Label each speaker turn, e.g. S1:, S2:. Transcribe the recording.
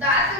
S1: data